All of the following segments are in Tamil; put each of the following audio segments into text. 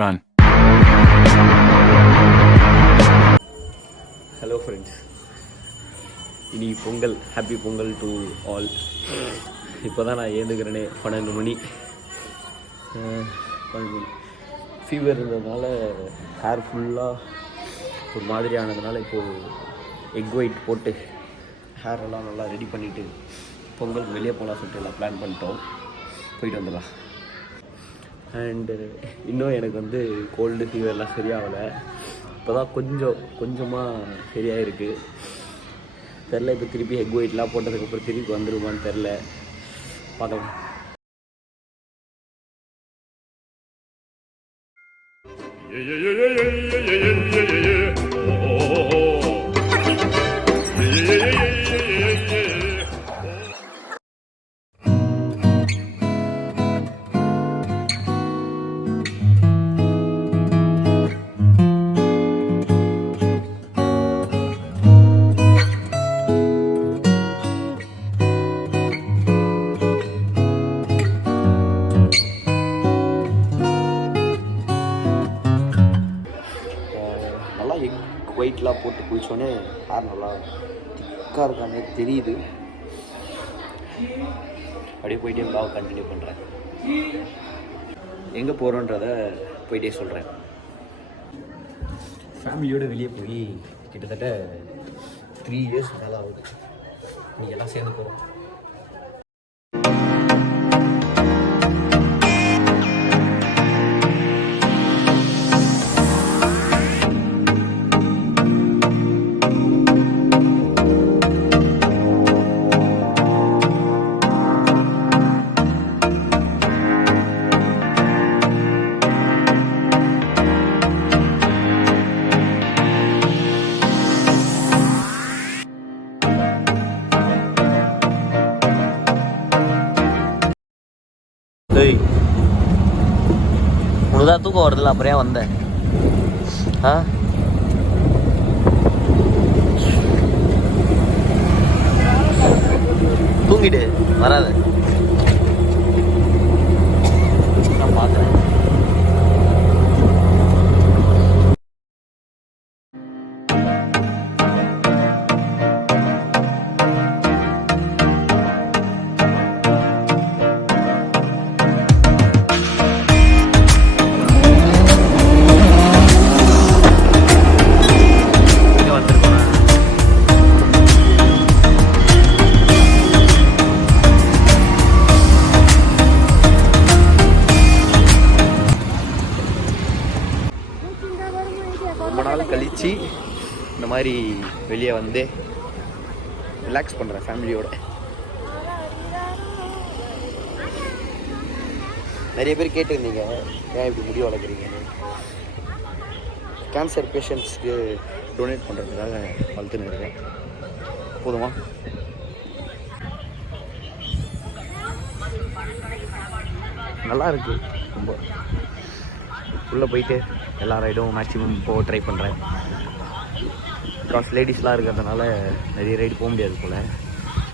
Run. ஹலோ ஃப்ரெண்ட்ஸ், இனி Pongal. Happy Pongal to all. இப்போ தான் நான் ஏந்துக்கிறேனே 12 மணி. ஃபீவர் இருந்ததுனால ஹேர் ஃபுல்லாக ஒரு மாதிரி ஆனதுனால இப்போது எக் ஒயிட் போட்டு ஹேர் எல்லாம் நல்லா ரெடி பண்ணிவிட்டு பொங்கலுக்கு வெளியே போகலாம் சொல்லிட்டு எல்லாம் பிளான் பண்ணிட்டோம். போயிட்டு வந்துடலாம். அண்டு இன்னும் எனக்கு வந்து கோல்டு ஃபீவர்லாம் சரியாகலை. இப்போ தான் கொஞ்சமாக சரியாக இருக்குது. தெரில இப்போ திருப்பி எக் ஒயிட்லாம் போட்டதுக்கப்புறம் திருப்பி வந்துடுமான்னு தெரில, பார்க்கலாம். நல்லா எக் ஒயிட்லாம் போட்டு குளித்தோன்னே ஹேர் நல்லா திக்காக இருக்கானே தெரியுது. அப்படியே போயிட்டே ப்ளாக் கண்டினியூ பண்ணுறேன். எங்கே போகிறோன்றத போயிட்டே சொல்கிறேன். ஃபேமிலியோடு வெளியே போய் கிட்டத்தட்ட 3 இயர்ஸ் மேலே ஆகுது. நீங்கள் எல்லாம் சேர்ந்து போகிறோம். உனக்குதான் தூக்கம் வருதுல்ல, அப்புறம் வந்தேன். தூங்கிடு, வராது. நான் பார்க்குறேன். ரொம்ப நாள் கழித்து இந்த மாதிரி வெளியே வந்து ரிலாக்ஸ் பண்ணுறேன் ஃபேமிலியோட. நிறைய பேர் கேட்டுருந்தீங்க ஏன் இப்படி முடி வளர்க்குறீங்கன்னு. கேன்சர் பேஷண்ட்ஸ்க்கு டொனேட் பண்ணுறதுக்காக வளர்த்துன்னு இருக்கேன். போதுமா? நல்லா இருக்குது. ரொம்ப உள்ளே போயிட்டு எல்லா ரைடும் மேக்ஸிமம் போக ட்ரை பண்ணுறேன். பிகாஸ் லேடிஸ்லாம் இருக்கிறதுனால நிறைய ரைடு போக முடியாது போல்.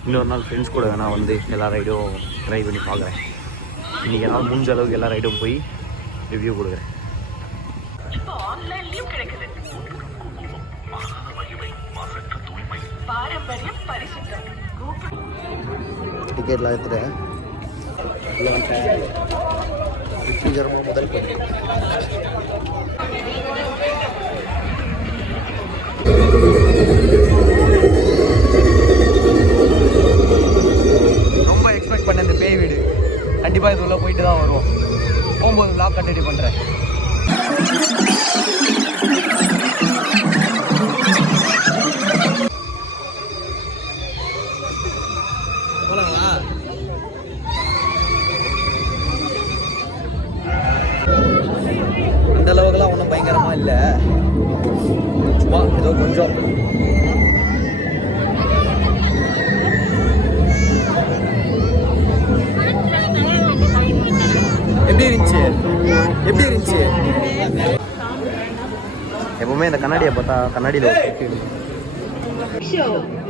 இன்னொரு நாள் ஃப்ரெண்ட்ஸ் கூட வேணால் வந்து எல்லா ரைடும் ட்ரை பண்ணி பார்க்குறேன். இன்றைக்கி என்னால் முடிஞ்ச அளவுக்கு எல்லா ரைடும் போய் ரிவ்யூ கொடுக்குறேன். டிக்கெட்லாம் எடுத்துட்டேன். வெற்றிகரமாக முதல் பண்ணி ரொம்ப எக்ஸ்பெக்ட் பண்ண இந்த பேய் வீடு கண்டிப்பாக இது உள்ளே போயிட்டு தான் வருவோம். போகும்போது வ்ளாக் கண்டினியூ பண்ணுறேன். அந்த அளவுக்குலாம் ஒன்றும் பயங்கரமாக இல்லை, சும்மா ஏதோ கொஞ்சம். எப்படி இருந்துச்சு? எப்பவுமே இந்த கண்ணாடியை பார்த்தா கண்ணாடியில்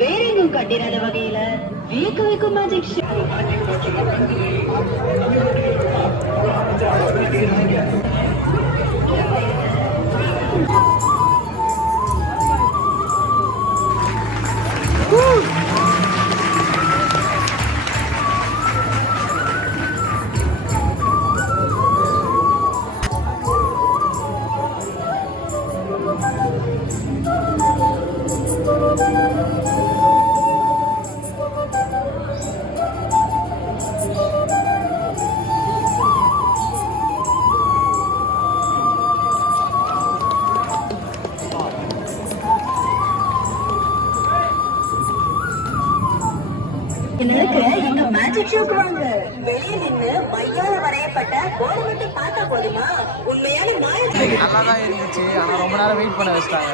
வேற எங்கும் கட்டிராத வகையில வியக்க வைக்கும் மேஜிக் ஷோ. சுற்றுவாங்க. வெளியே நின்று மையால வரையப்பட்ட போர்டு மட்டும் பார்த்தா போதுமா? உண்மையான மாய நல்லா தான் இருந்துச்சு. ஆனால் ரொம்ப நேரம் வெயிட் பண்ண வச்சிட்டாங்க.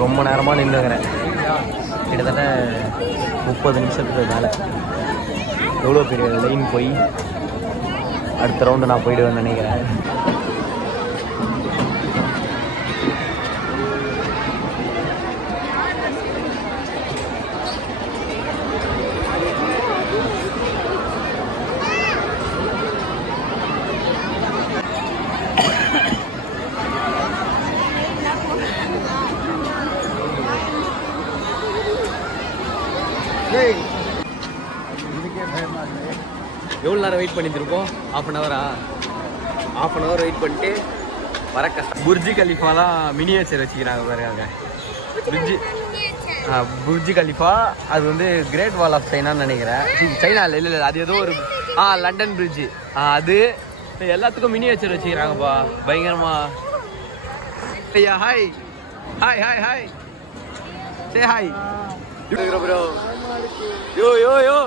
ரொம்ப நேரமாக நின்றுக்கிறேன், கிட்டத்தட்ட 30 நிமிஷத்துக்கு மேலே. எவ்வளோ பெரிய லைன் போய் அடுத்த ரவுண்டு நான் போயிடுவேன்னு நினைக்கிறேன். எவ்வளோ நேரம் வெயிட் பண்ணியிருப்போம்? ½ an Howrah? ½ an hour wait பண்ணிட்டு வர கஷ்டம். புர்ஜி கலிஃபாலாம் மினியேச்சர் வச்சுக்கிறாங்க பாருங்க. புர்ஜி கலிஃபா அது வந்து கிரேட் வால் ஆஃப் சைனான்னு நினைக்கிறேன். சைனா இல்லை, அது ஏதோ ஒரு லண்டன் பிரிட்ஜு. அது எல்லாத்துக்கும் மினியேச்சர் வச்சுக்கிறாங்கப்பா, பயங்கரமா. ஐயா ஹாய் ஹாய் ஹாய் ஹாய் சே hi bro. Yo yo yo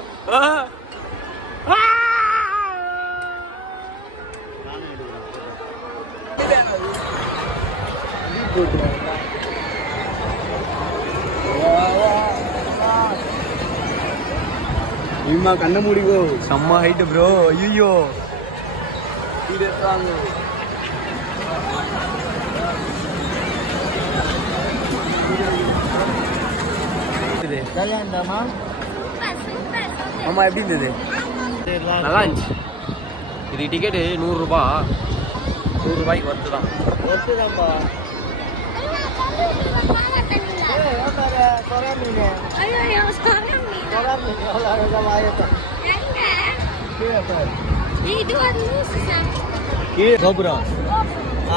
கண்ண முடிக்கோ. செம்ம ஹைட்டு ப்ரோ. ஐயோ ஆமா, எப்படி இருந்தது? நல்லா இருந்துச்சு. இது டிக்கெட்டு 100 ரூபா. 100 ரூபாய்க்கு ஒர்த்து தான். ஒர்த்துதான்ப்பா. கோபுரம்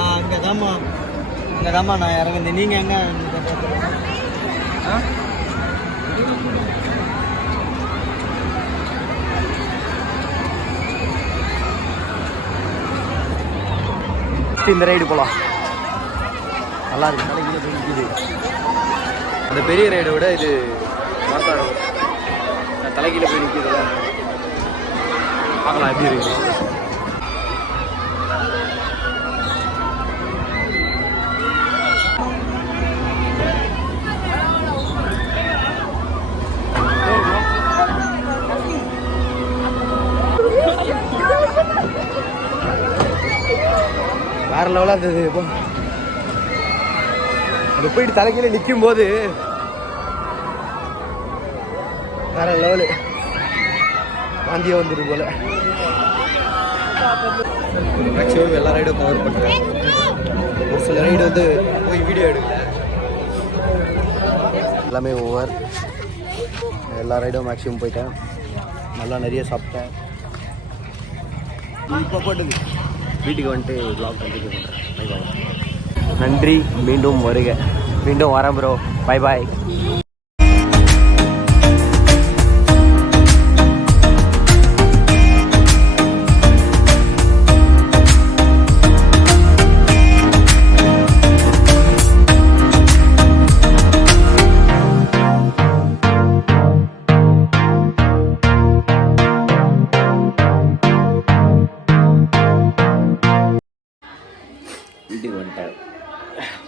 அங்கதாம்மா நான் இறங்குது. நீங்க எங்க? இந்த ரைடு போகலாம், நல்லா இருக்கு. தலைகீழ போய் நிற்கிது. அந்த பெரிய ரைடை விட இது மாசாடும். தலைகீழ போய் நிற்கிது. பார்க்கலாம் எப்படி இருக்கு. வேற லெவலாக இருந்தது. இப்போ அது போயிட்டு தலைக்கீழ நிற்கும் போது வேற லெவலு. வாந்தியே வந்துடும் போல. மேக்ஸிமம் எல்லா ரைடும் கவர் பண்ணுறேன். ஒரு சில ரைடு வந்து போய் வீடியோ எடுக்கல. எல்லாமே ஓவர். எல்லா ரைடும் மேக்ஸிமம் போயிட்டேன். நல்லா நிறைய சாப்பிட்டேன். இப்போ போட்டுது வீட்டுக்கு வந்துட்டு வ்ளாக் கண்டினியூ பண்ணுறேன். நன்றி, மீண்டும் வருக. மீண்டும் வரேன் ப்ரோ. பாய் பாய். வீட்டுக்கு வந்துட்டேன்.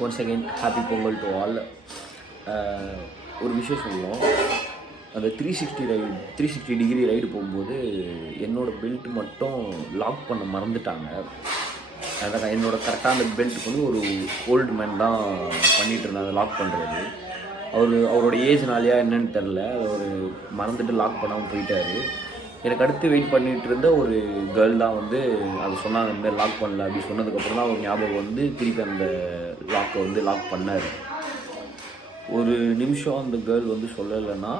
Once again happy Pongal to all. ஒரு விஷயம் சொல்லுவோம், அந்த 360 டிகிரி ரைடு போகும்போது என்னோடய பெல்ட் மட்டும் லாக் பண்ண மறந்துட்டாங்க. அதான் என்னோடய கரெக்டாக அந்த பெல்ட்டுக்கு வந்து ஒரு ஓல்டு மேன் தான் பண்ணிகிட்டு இருந்தாங்க லாக் பண்ணுறது. அவரோட ஏஜ்னாலையா என்னன்னு தெரில, அவர் மறந்துட்டு லாக் பண்ணாமல் போயிட்டார். எனக்கு அடுத்து வெயிட் பண்ணிகிட்டு இருந்த ஒரு கேர்ள் தான் வந்து அதை சொன்னாங்க, இந்த மாதிரி லாக் பண்ணல அப்படி சொன்னதுக்கப்புறம் தான் அவர் ஞாபகம் வந்து திருப்பி அந்த லாக்கை வந்து லாக் பண்ணார். ஒரு நிமிஷம் அந்த கேர்ள் வந்து சொல்லலைன்னா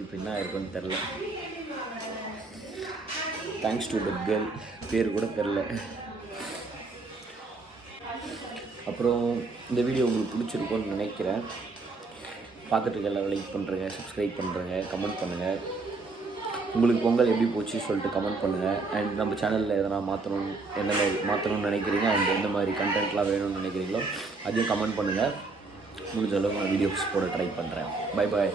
இப்போ என்ன இருக்குன்னு தெரில. Thanks to that girl. பேர் கூட தெரில. அப்புறம் இந்த வீடியோ உங்களுக்கு பிடிச்சிருக்கும்னு நினைக்கிறேன். பார்த்துட்டு இருக்க எல்லோரும் லைக் பண்ணுறேங்க, சப்ஸ்கிரைப் பண்ணுறேங்க, கமெண்ட் பண்ணுங்கள். உங்களுக்கு பொங்கல் எப்படி போச்சு சொல்லிட்டு கமெண்ட் பண்ணுங்கள். அண்ட் நம்ம சேனலில் எதனா எந்த மாதிரி மாற்றணும்னு நினைக்கிறீங்க அண்ட் எந்த மாதிரி கண்டென்ட்லாம் வேணும்னு நினைக்கிறீங்களோ அதையும் கமெண்ட் பண்ணுங்கள். முடிஞ்ச அளவுக்கு நான் வீடியோஸ் போட ட்ரை பண்ணுறேன். Bye bye.